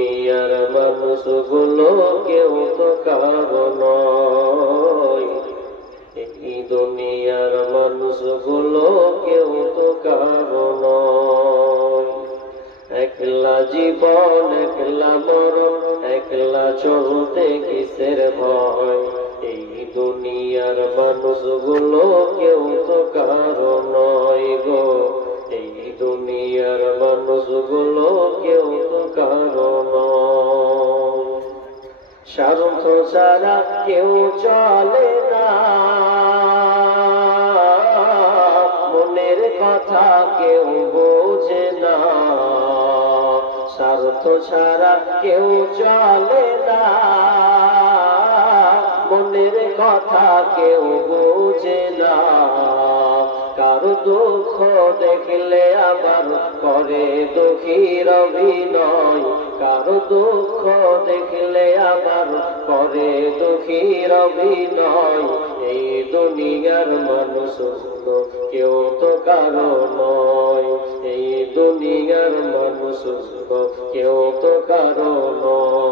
দুনিয়ার মানুষগুলো কেউ তো কারো নয়, এই দুনিয়ার মানুষগুলো কেউ তো কারো নয়। একলা জীবন একলা মরণ, একলা চলতে কিসের ভয়, এই দুনিয়ার মানুষগুলো কেউ তো কারো নয় গো, এই দুনিয়ার মানুষগুলো কেউ তো কারো নয়। স্বার্থ ছাড়া কেউ চলে না, মনের কথা কেউ বোঝে না, স্বার্থ ছাড়া কেউ চলে না, মনের কথা কেউ বোঝে না। কারো দুঃখ দেখলে আবার করে দুঃখীর অভিনয়, কারো দুঃখ দেখলে আবার করে দুঃখীর অভিনয়, এই দুনিয়ার মানুষ কেউ তো কারো নয়, এই দুনিয়ার মানুষ কেউ তো কারো নয়।